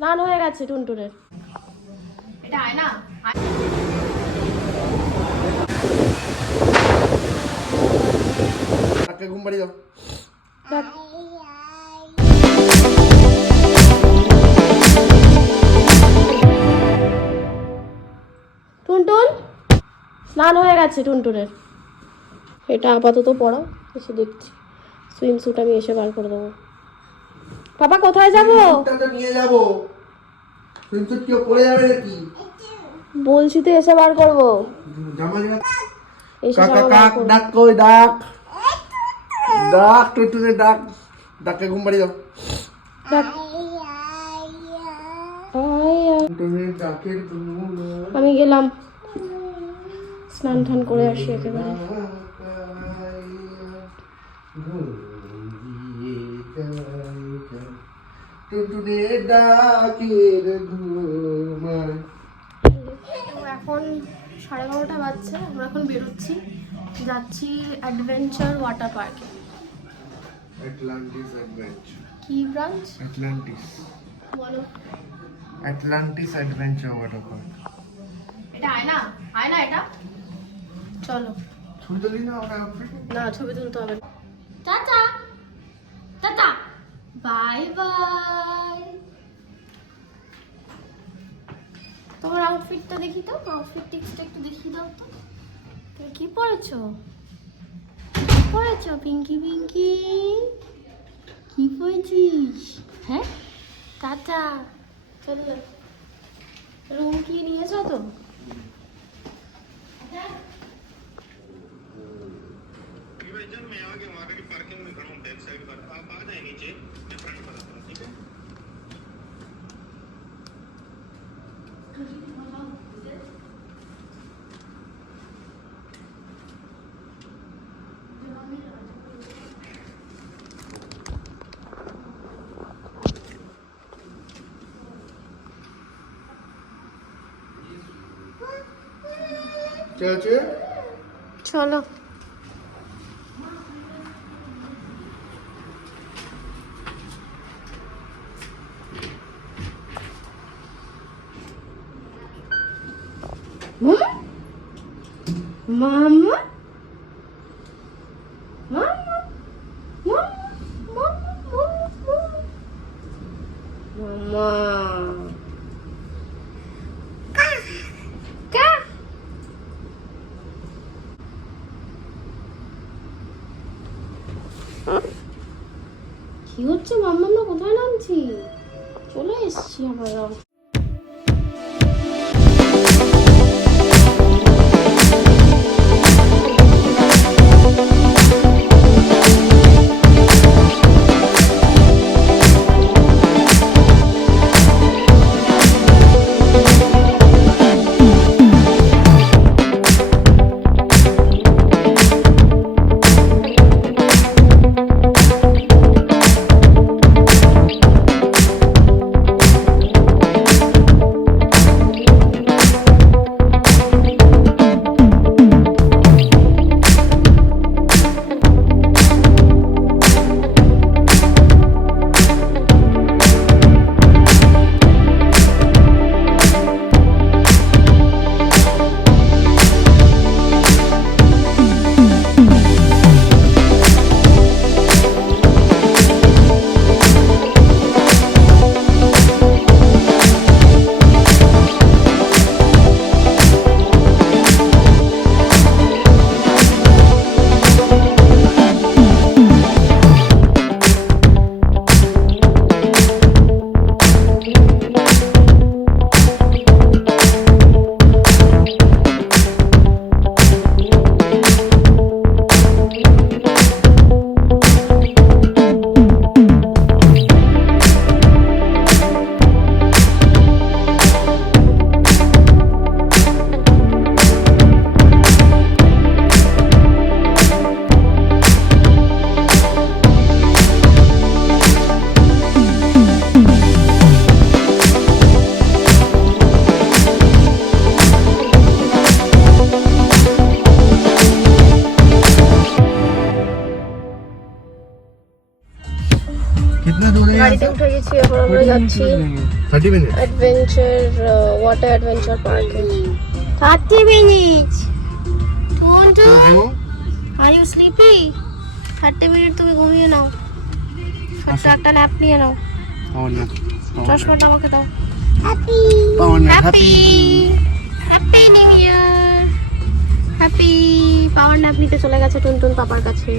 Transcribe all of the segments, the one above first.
স্নান হয়ে গেছে টুনটুনের। এটা আয় না, তাকে ঘুম পাড়িয়ে দাও। টুনটুন স্নান হয়ে গেছে টুনটুনের। এটা আপাতত পড়া, এসে দেখছি সুইম স্যুট আমি এসে বার করে দেবো। পাপা কোথায় যাবো? স্যুটটা নিয়ে যাবো। সুইম স্যুট কেউ পরে যাবে নাকি? বলছি তো এসে বার করবো। জামা জামা এসে কাকা জামা বার কাক করবো। ডাক কই ডাক ডাক টুটুনে ডাক ডাকে ঘুম পাড়িয়ে দাও। ডাক। আয়া। টুটুনের ডাকের ঘুম আমি গেলাম স্নান টান করে আসি একেবারে। টুটুনের ডাকের ঘুম। এখন 12:30 বাজছে, আমরা এখন বেরোচ্ছি, যাচ্ছি অ্যাডভেঞ্চার ওয়াটার পার্কে। Atlantis adventure. কি ব্রাঞ্চ অ্যাটলান্টিস বলো? Atlantis adventure water park. এটা আয় না এটা। চলো। ছবি তুলি না ওটা আউটফিট। না, ছবি তুলতে হবে না। Tata tata, bye bye. তোমার আউটফিটটা দেখি তো, আউটফিট টিক্সটা একটু দেখিয়ে দাও তো। তুমি কি পরেছো? কি পরেছো পিঙ্কি পিঙ্কি? কি পরেছিস? হ্যাঁ, টাটা। চলো, রুম কি নিয়েছো তো? मैं आगे वहाँ की पार्किंग में खड़ा हूँ बैक साइड पर आप आ जाए नीचे मैं फ्रंट पर आता हूँ ठीक है क्या আছে? চলো। মামা মামা মামা কি হচ্ছে? মাম্মা আমরা কোথায় নামছি? চলে এসছি আমরা। গাড়িতে উঠে গেছি, এখন আমরা যাচ্ছি 30 মিনিট অ্যাডভেঞ্চার ওয়াটার অ্যাডভেঞ্চার পার্কে। 30 minute are you sleepy? 30 minute তুমি ঘুমিয়ে নাও, ছোট্ট একটা ন্যাপ নিয়ে নাও। চশমাটা আমাকে দাও। Happy happy new year. Happy power nap নিতে চলে গেছে টুনটুন পাপার কাছে।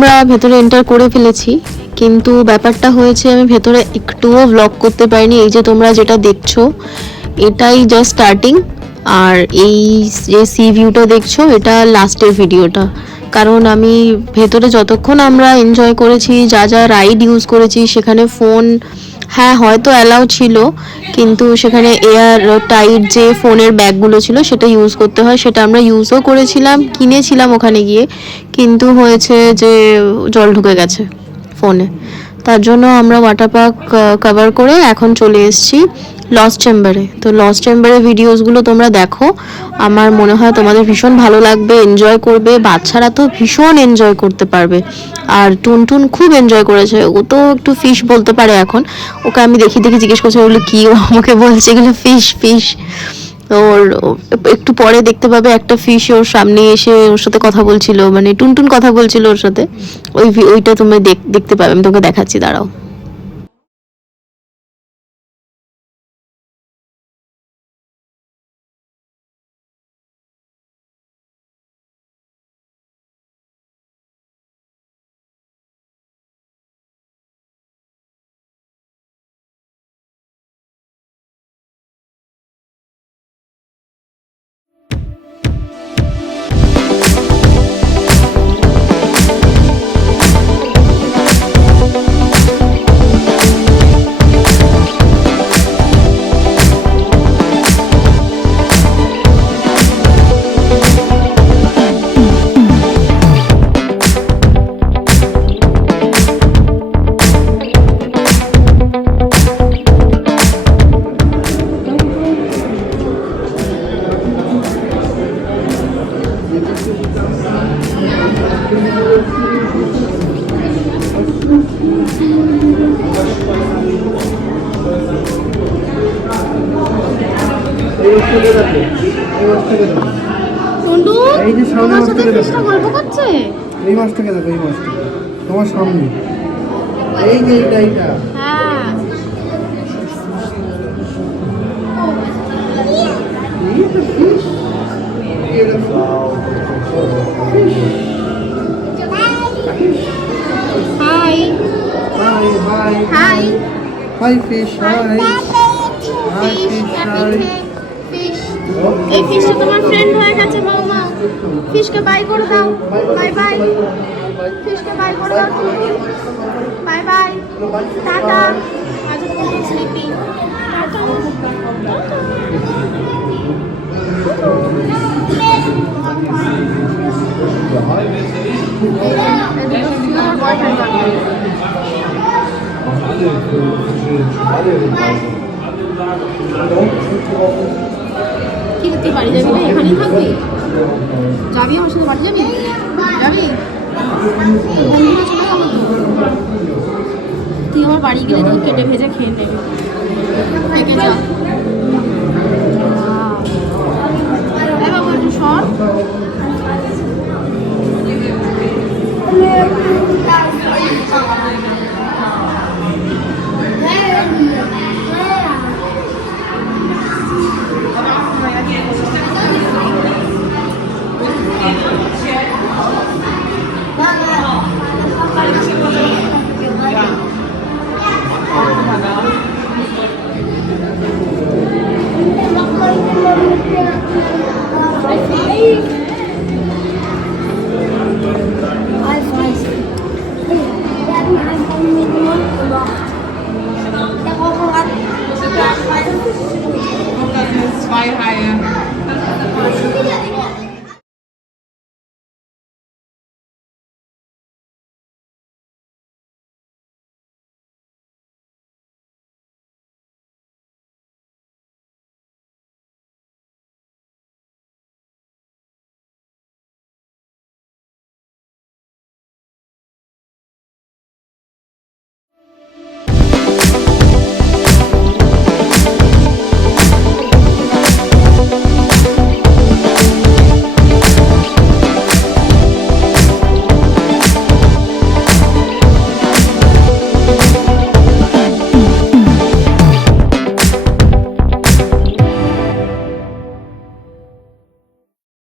আমরা ভেতরে এন্টার করে ফেলেছি, কিন্তু ব্যাপারটা হয়েছে আমি ভেতরে একটুও ব্লগ করতে পারিনি। এই যে তোমরা যেটা দেখছো এটাই জাস্ট স্টার্টিং, আর এই যে সি ভিউটা দেখছো এটা লাস্টের ভিডিওটা। কারণ আমি ভেতরে যতক্ষণ আমরা এনজয় করেছি, যা যা রাইড ইউজ করেছি, সেখানে ফোন হ্যাঁ হয়তো অ্যালাউ ছিল, কিন্তু সেখানে এয়ার টাইট যে ফোনের ব্যাগগুলো ছিল সেটা ইউজ করতে হয়, সেটা আমরা ইউজও করেছিলাম, কিনেছিলাম ওখানে গিয়ে, কিন্তু হয়েছে যে জল ঢুকে গেছে ফোনে। তার জন্য আমরা ওয়াটার পার্ক কভার করে এখন চলে এসেছি লস্ট চেম্বারে। তো লস্ট চেম্বারের ভিডিওসগুলো তোমরা দেখো, আমার মনে হয় তোমাদের ভীষণ ভালো লাগবে, এনজয় করবে। বাচ্চারা তো ভীষণ এনজয় করতে পারবে, আর টুনটুন খুব এনজয় করেছে। ও তো একটু ফিশ বলতে পারে এখন, ওকে আমি দেখি জিজ্ঞেস করছি ওগুলো কি, ও আমাকে বলছে এগুলো ফিশ ফিশ। ওর একটু পরে দেখতে পাবে একটা ফিশ ওর সামনে এসে ওর সাথে কথা বলছিল, মানে টুনটুন কথা বলছিল ওর সাথে। ওইটা তুমি দেখতে পাবে, আমি তোকে দেখাচ্ছি, দাঁড়াও। টুনটুন এই যে সামনে তোমার মাছ সাথে থেকে দেখো। ফিশটা গল্প করছে। এই মাছটাকে দেখো, এই মাছটাকে তোমার সামনে, এই যে এইটা হ্যাঁ hi hi hi hi hi fish, hi hi fish, hi. Fish, এই ফিশটা তোমার ফ্রেন্ড হয়ে গেছে বৌমা। ফিশকে বাই করে দাও, বাই বাই। ফিশকে বাই করে দাও, বাই বাই, টাটা। আজ খুব স্লিপি, টাটা কি তুই বাড়ি যাবি না, এখানেই থাকবি? যাবি আমার সাথে বাড়ি যাবি? যাবি? বন্ধুরা চলে গেল তো। তুই আমার বাড়ি গেলে তুই কেটে ভেজে খেয়ে নেবি, থেকে যা। এই বাবু একটু সর। Zwei Haie.